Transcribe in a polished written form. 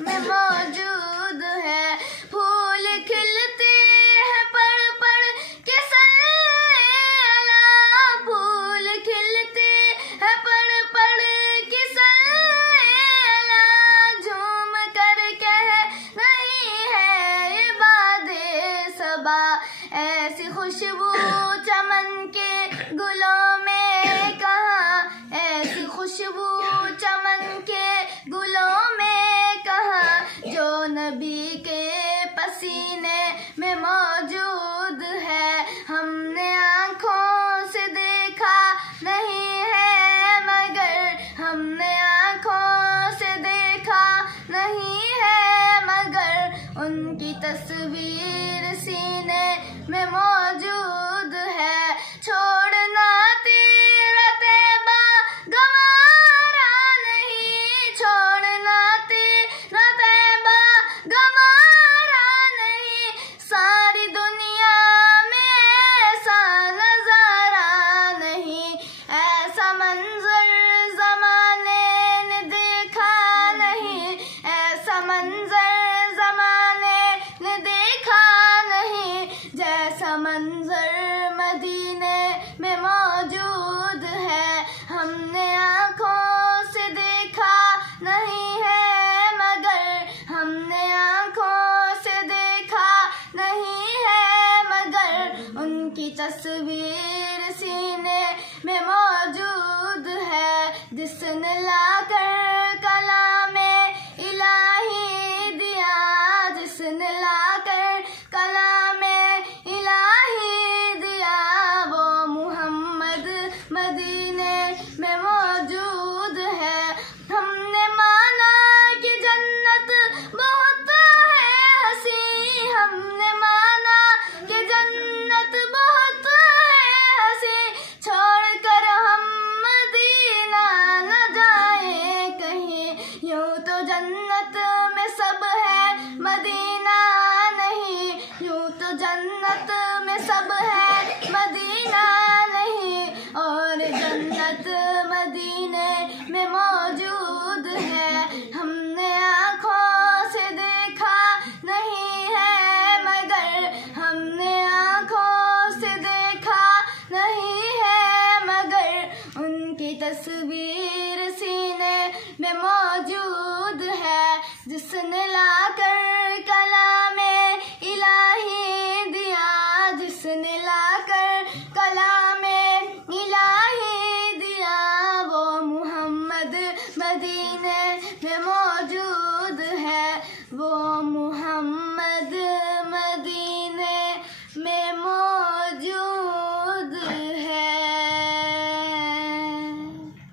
में मौजूद है। फूल खिलते हैं पढ़ पढ़ के सल्ले अला, फूल खिलते हैं पढ़ पढ़ के सल्ले अला, झूम कर कह नहीं है इबादे सबा, ऐसी खुशबू चमन के गुलों में कहाँ, ऐसी खुशबू चमन के गुलों में कहाँ, जो नबी के पसीने में मौजूद है। हमने आँखों से देखा नहीं है मगर, हमने आँखों से देखा नहीं है मगर, उनकी तस्वीर सीने में मौजूद है। छोड़ना तेरा तैबा गवारा नहीं, छोड़ना तेरा तैबा गवारा नहीं, सारी दुनिया में ऐसा नजारा नहीं, ऐसा मंजर जमाने ने देखा नहीं, ऐसा मंजर जमाने ने देखा नहीं, जैसा मंजर मदीने में मौजूद है। हमने आँखों से देखा नहीं है मगर, हमने आँखों से देखा नहीं है मगर, उनकी तस्वीर सीने में मौजूद है। जिसने लाकर कलामे इलाही दिया, जिसने लाकर कलामे इलाही दिया, वो मुहम्मद मदीने में मौजूद है। हमने माना कि जन्नत बहुत है हसी, हमने माना कि जन्नत बहुत है हसी, छोड़कर हम मदीना न जाए कहीं, यूं तो जन्नत में सब है मदीना नहीं, यूं तो जन्नत में सब है मदीना नहीं, और जन्नत मदीने में मौजूद है। हमने आँखों से देखा नहीं है मगर, हमने आँखों से देखा नहीं है मगर, उनकी तस्वीर सीने में मौजूद है। जिसने लाकर कलामे इलाही दिया, जिसने लाकर कलामे इलाही दिया, वो मुहम्मद मदीने में मौजूद है, वो